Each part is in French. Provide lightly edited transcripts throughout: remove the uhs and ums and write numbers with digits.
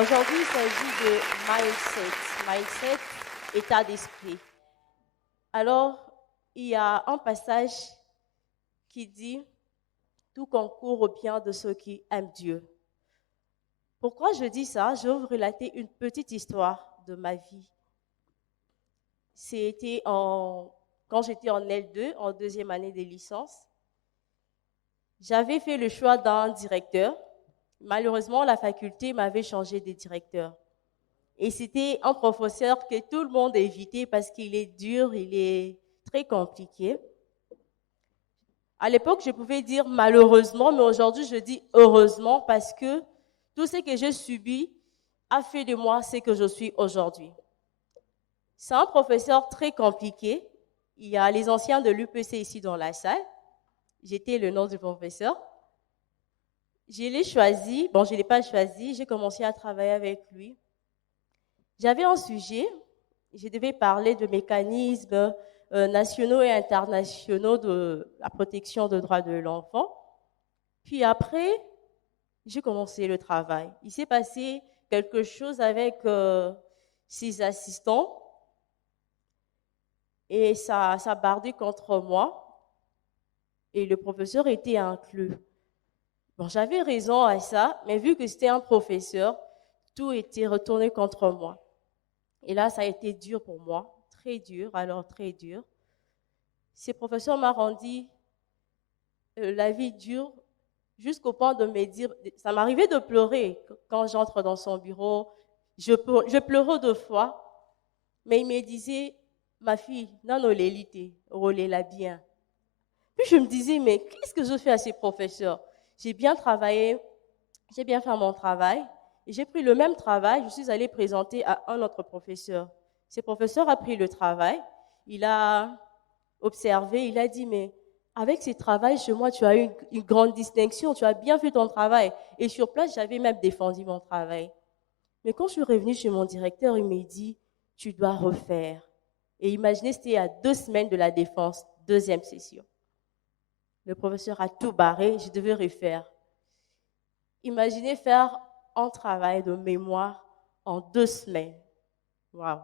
Aujourd'hui, il s'agit de mindset. Mindset, état d'esprit. Alors, il y a un passage qui dit « Tout concourt au bien de ceux qui aiment Dieu ». Pourquoi je dis ça? Je vais vous relater une petite histoire de ma vie. C'était quand j'étais en L2, en deuxième année de licence. J'avais fait le choix d'un directeur. Malheureusement, la faculté m'avait changé de directeur. Et c'était un professeur que tout le monde évitait parce qu'il est dur, il est très compliqué. À l'époque, je pouvais dire malheureusement, mais aujourd'hui, je dis heureusement parce que tout ce que j'ai subi a fait de moi ce que je suis aujourd'hui. C'est un professeur très compliqué. Il y a les anciens de l'UPC ici dans la salle. J'étais le nom du professeur. Je l'ai choisi. Bon, je ne l'ai pas choisi. J'ai commencé à travailler avec lui. J'avais un sujet. Je devais parler de mécanismes nationaux et internationaux de la protection des droits de l'enfant. Puis après, j'ai commencé le travail. Il s'est passé quelque chose avec ses assistants et ça bardait contre moi et le professeur était inclus. Bon, j'avais raison à ça, mais vu que c'était un professeur, tout était retourné contre moi. Et là, ça a été dur pour moi, très dur, alors très dur. Ce professeur m'a rendu la vie dure jusqu'au point de me dire, ça m'arrivait de pleurer quand j'entre dans son bureau. Je pleurais 2 fois, mais il me disait, ma fille, non, non, l'élite, la bien. Puis je me disais, mais qu'est-ce que je fais à ces professeurs? J'ai bien travaillé, j'ai bien fait mon travail, et j'ai pris le même travail, je suis allée présenter à un autre professeur. Ce professeur a pris le travail, il a observé, il a dit, mais avec ce travail chez moi, tu as eu une grande distinction, tu as bien fait ton travail. Et sur place, j'avais même défendu mon travail. Mais quand je suis revenue chez mon directeur, il m'a dit, tu dois refaire. Et imaginez, c'était à 2 semaines de la défense, deuxième session. Le professeur a tout barré, je devais refaire. Imaginez faire un travail de mémoire en 2 semaines. Waouh!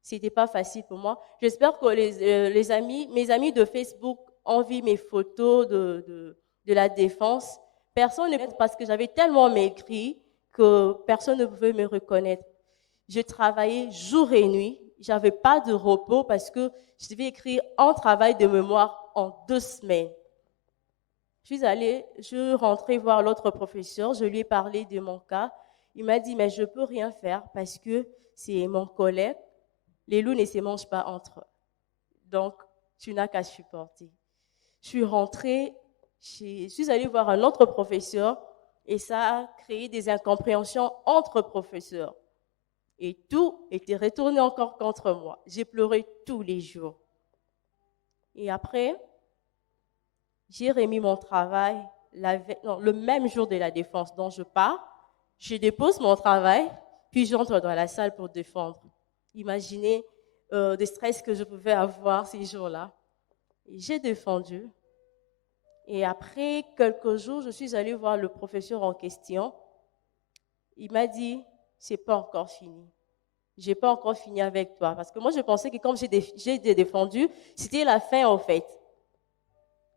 C'était pas facile pour moi. J'espère que mes amis de Facebook ont vu mes photos de la défense. Personne ne, parce que j'avais tellement maigri que personne ne pouvait me reconnaître. Je travaillais jour et nuit. J'avais pas de repos parce que je devais écrire un travail de mémoire en 2 semaines. Je rentrais voir l'autre professeur, je lui ai parlé de mon cas. Il m'a dit, mais je ne peux rien faire parce que c'est mon collègue. Les loups ne se mangent pas entre eux. Donc, tu n'as qu'à supporter. Je suis rentrée, je suis allée voir un autre professeur et ça a créé des incompréhensions entre professeurs. Et tout était retourné encore contre moi. J'ai pleuré tous les jours. Et après, j'ai remis mon travail le même jour de la défense dont je pars. Je dépose mon travail, puis j'entre dans la salle pour défendre. Imaginez le stress que je pouvais avoir ces jours-là. J'ai défendu. Et après quelques jours, je suis allée voir le professeur en question. Il m'a dit, c'est pas encore fini. J'ai pas encore fini avec toi. Parce que moi, je pensais que comme j'ai défendu, c'était la fin en fait.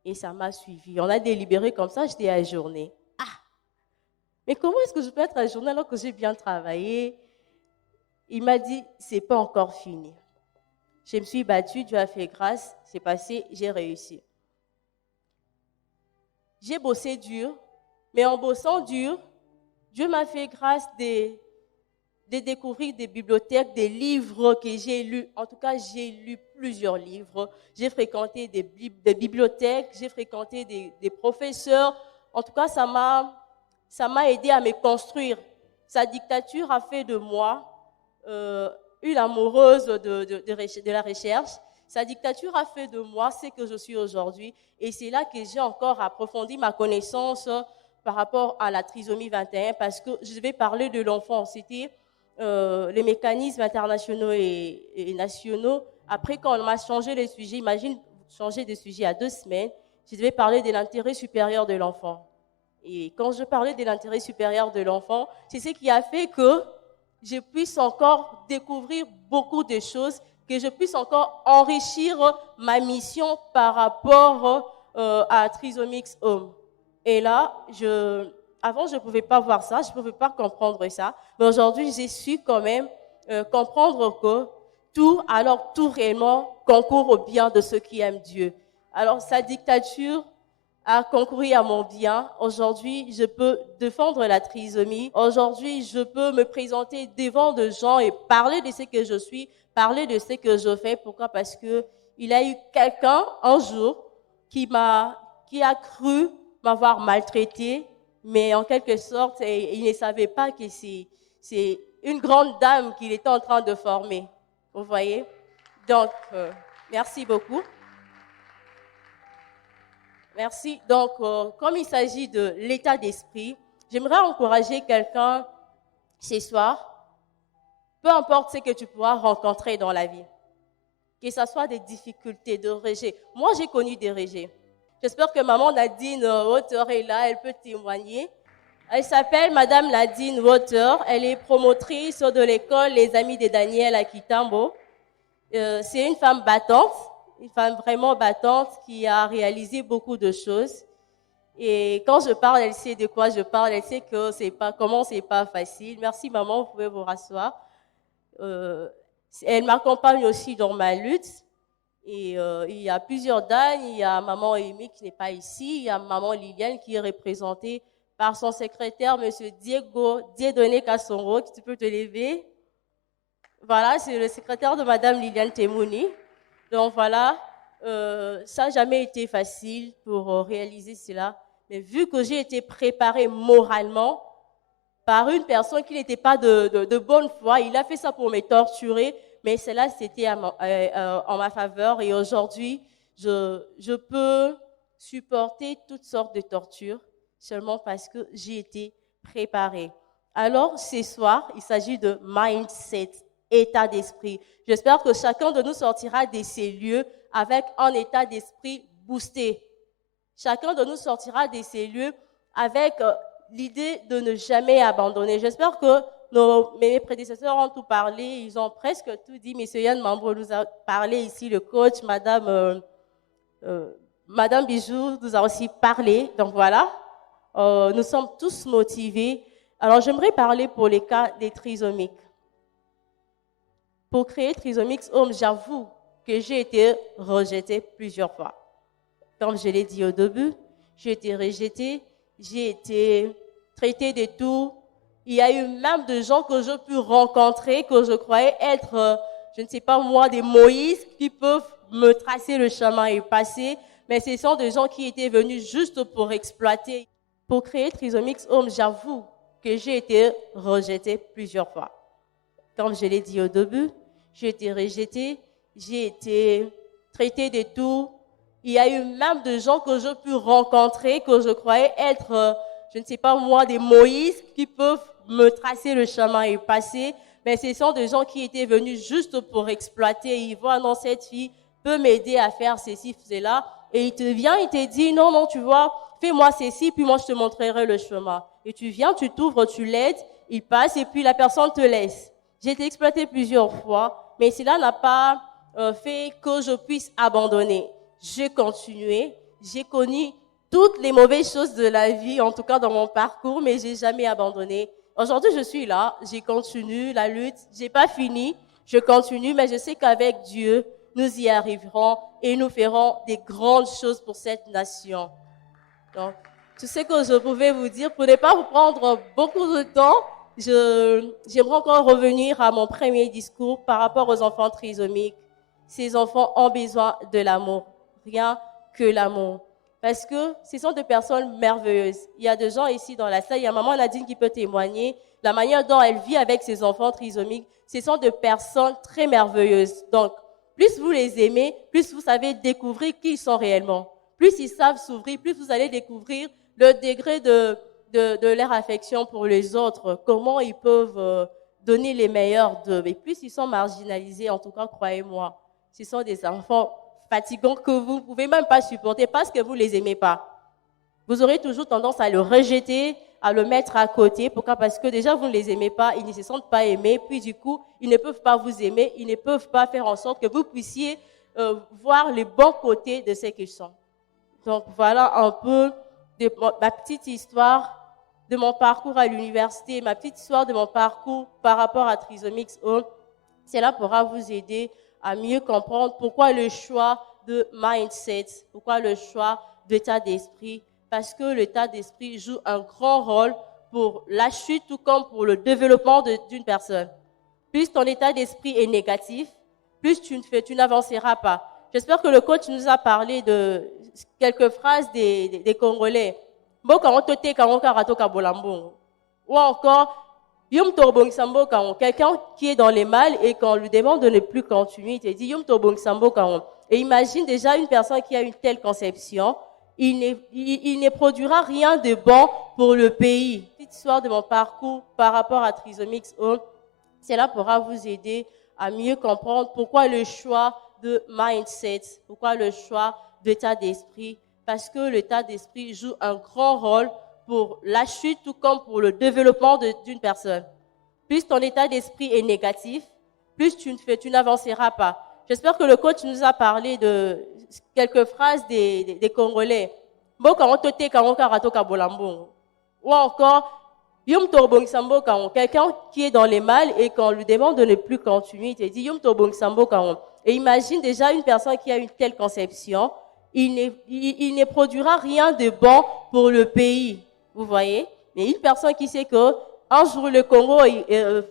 Et ça m'a suivi. On a délibéré comme ça, j'étais ajournée. Ah! Mais comment est-ce que je peux être ajournée alors que j'ai bien travaillé? Il m'a dit, c'est pas encore fini. Je me suis battue, Dieu a fait grâce, c'est passé, j'ai réussi. J'ai bossé dur, mais en bossant dur, Dieu m'a fait grâce de découvrir des bibliothèques, des livres que j'ai lus. En tout cas, j'ai lu plusieurs livres. J'ai fréquenté des bibliothèques, j'ai fréquenté des professeurs. En tout cas, ça m'a aidé à me construire. Sa dictature a fait de moi une amoureuse de la recherche. Sa dictature a fait de moi ce que je suis aujourd'hui. Et c'est là que j'ai encore approfondi ma connaissance par rapport à la trisomie 21 parce que je vais parler de l'enfant. C'était les mécanismes internationaux et nationaux. Après, quand on m'a changé les sujets, imagine changer de sujet à 2 semaines, je devais parler de l'intérêt supérieur de l'enfant. Et quand je parlais de l'intérêt supérieur de l'enfant, c'est ce qui a fait que je puisse encore découvrir beaucoup de choses, que je puisse encore enrichir ma mission par rapport à Trisomix Home. Et là, avant, je ne pouvais pas voir ça, je ne pouvais pas comprendre ça, mais aujourd'hui, j'ai su quand même comprendre que tout réellement concourt au bien de ceux qui aiment Dieu. Alors, sa dictature a concouru à mon bien. Aujourd'hui, je peux défendre la trisomie. Aujourd'hui, je peux me présenter devant des gens et parler de ce que je suis, parler de ce que je fais. Pourquoi? Parce que il a eu quelqu'un un jour qui a cru m'avoir maltraité, mais en quelque sorte, il ne savait pas que c'est une grande dame qu'il était en train de former. Vous voyez? Donc, merci beaucoup. Merci. Donc, comme il s'agit de l'état d'esprit, j'aimerais encourager quelqu'un ce soir, peu importe ce que tu pourras rencontrer dans la vie, que ce soit des difficultés, de rejet. Moi, j'ai connu des rejets. J'espère que maman Nadine Water est là, elle peut témoigner. Elle s'appelle Madame Nadine Water, elle est promotrice de l'école Les Amis de Daniel à Kitambo. C'est une femme battante. Une femme vraiment battante qui a réalisé beaucoup de choses. Et quand je parle, elle sait de quoi je parle. Elle sait que c'est pas facile. Merci maman, vous pouvez vous rasseoir. Elle m'accompagne aussi dans ma lutte. Et il y a plusieurs dames. Il y a maman Amy qui n'est pas ici. Il y a maman Liliane qui est représentée par son secrétaire, monsieur Dieudonné Kassongo. Tu peux te lever. Voilà, c'est le secrétaire de madame Liliane Temouni. Donc voilà, ça n'a jamais été facile pour réaliser cela. Mais vu que j'ai été préparée moralement par une personne qui n'était pas de bonne foi, il a fait ça pour me torturer, mais cela c'était en ma faveur. Et aujourd'hui, je peux supporter toutes sortes de tortures seulement parce que j'ai été préparée. Alors, ce soir, il s'agit de mindset, état d'esprit. J'espère que chacun de nous sortira de ces lieux avec un état d'esprit boosté. Chacun de nous sortira de ces lieux avec l'idée de ne jamais abandonner. J'espère que mes prédécesseurs ont tout parlé, ils ont presque tout dit. M. Yann Mambo nous a parlé ici, le coach, Madame Bijou nous a aussi parlé. Donc voilà, nous sommes tous motivés. Alors j'aimerais parler pour les cas des trisomiques. Pour créer Trisomix Home, j'avoue que j'ai été rejetée plusieurs fois. Comme je l'ai dit au début, j'ai été rejetée, j'ai été traitée de tout. Il y a eu même des gens que j'ai pu rencontrer, que je croyais être, je ne sais pas moi, des Moïse qui peuvent me tracer le chemin et passer. Mais ce sont des gens qui étaient venus juste pour exploiter. Pour créer Trisomix Home, j'avoue que j'ai été rejetée plusieurs fois. Comme je l'ai dit au début, j'ai été rejetée, j'ai été traitée de tout. Il y a eu même des gens que j'ai pu rencontrer, que je croyais être, je ne sais pas moi, des Moïse qui peuvent me tracer le chemin et passer. Mais ce sont des gens qui étaient venus juste pour exploiter. Ils voient, non, cette fille peut m'aider à faire ceci, cela. Et il te vient, il te dit, non, non, tu vois, fais-moi ceci, puis moi je te montrerai le chemin. Et tu viens, tu t'ouvres, tu l'aides, il passe et puis la personne te laisse. J'ai été exploitée plusieurs fois, mais cela n'a pas fait que je puisse abandonner. J'ai continué, j'ai connu toutes les mauvaises choses de la vie, en tout cas dans mon parcours, mais j'ai jamais abandonné. Aujourd'hui, je suis là, j'ai continué la lutte, j'ai pas fini, je continue, mais je sais qu'avec Dieu, nous y arriverons et nous ferons des grandes choses pour cette nation. Donc, tout ce que je pouvais vous dire, pour ne pas vous prendre beaucoup de temps, j'aimerais encore revenir à mon premier discours par rapport aux enfants trisomiques. Ces enfants ont besoin de l'amour, rien que l'amour. Parce que ce sont des personnes merveilleuses. Il y a des gens ici dans la salle, il y a maman Nadine qui peut témoigner, la manière dont elle vit avec ses enfants trisomiques, ce sont des personnes très merveilleuses. Donc, plus vous les aimez, plus vous savez découvrir qui ils sont réellement. Plus ils savent s'ouvrir, plus vous allez découvrir le degré de leur affection pour les autres, comment ils peuvent donner les meilleurs d'eux. Et plus ils sont marginalisés, en tout cas, croyez-moi, ce sont des enfants fatigants que vous ne pouvez même pas supporter parce que vous ne les aimez pas. Vous aurez toujours tendance à le rejeter, à le mettre à côté. Pourquoi? Parce que déjà, vous ne les aimez pas, ils ne se sentent pas aimés, puis du coup, ils ne peuvent pas vous aimer, ils ne peuvent pas faire en sorte que vous puissiez voir les bons côtés de ce qu'ils sont. Donc voilà un peu de ma petite histoire de mon parcours à l'université, ma petite histoire de mon parcours par rapport à Trisomie XO. Cela pourra vous aider à mieux comprendre pourquoi le choix de mindset, pourquoi le choix d'état d'esprit, parce que l'état d'esprit joue un grand rôle pour la chute tout comme pour le développement d'une personne. Plus ton état d'esprit est négatif, plus tu n'avanceras pas. J'espère que le coach nous a parlé de quelques phrases des Congolais. Ou encore, quelqu'un qui est dans les mal et qu'on lui demande de ne plus continuer, il te dit et imagine déjà une personne qui a une telle conception, il ne produira rien de bon pour le pays. Petite histoire de mon parcours par rapport à Trisomie XO, cela pourra vous aider à mieux comprendre pourquoi le choix de mindset, pourquoi le choix d'état d'esprit, parce que l'état d'esprit joue un grand rôle pour la chute tout comme pour le développement d'une personne. Plus ton état d'esprit est négatif, plus tu n'avanceras pas. J'espère que le coach nous a parlé de quelques phrases des Congolais. Ou encore, quelqu'un qui est dans les mal et qu'on lui demande de ne plus continuer, il te dit et imagine déjà une personne qui a une telle conception, il ne produira rien de bon pour le pays. Vous voyez? Mais une personne qui sait que un jour le Congo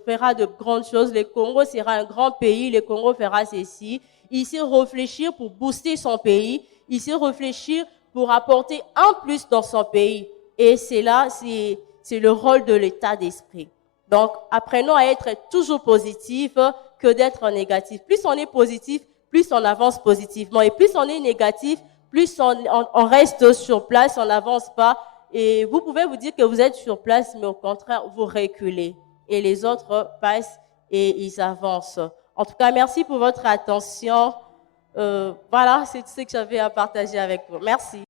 fera de grandes choses, le Congo sera un grand pays, le Congo fera ceci, il sait réfléchir pour booster son pays, il sait réfléchir pour apporter un plus dans son pays. Et c'est le rôle de l'état d'esprit. Donc, apprenons à être toujours positif que d'être négatif. Plus on est positif, plus on avance positivement. Et plus on est négatif, plus on reste sur place, on n'avance pas. Et vous pouvez vous dire que vous êtes sur place, mais au contraire, vous reculez. Et les autres passent et ils avancent. En tout cas, merci pour votre attention. Voilà, c'est tout ce que j'avais à partager avec vous. Merci.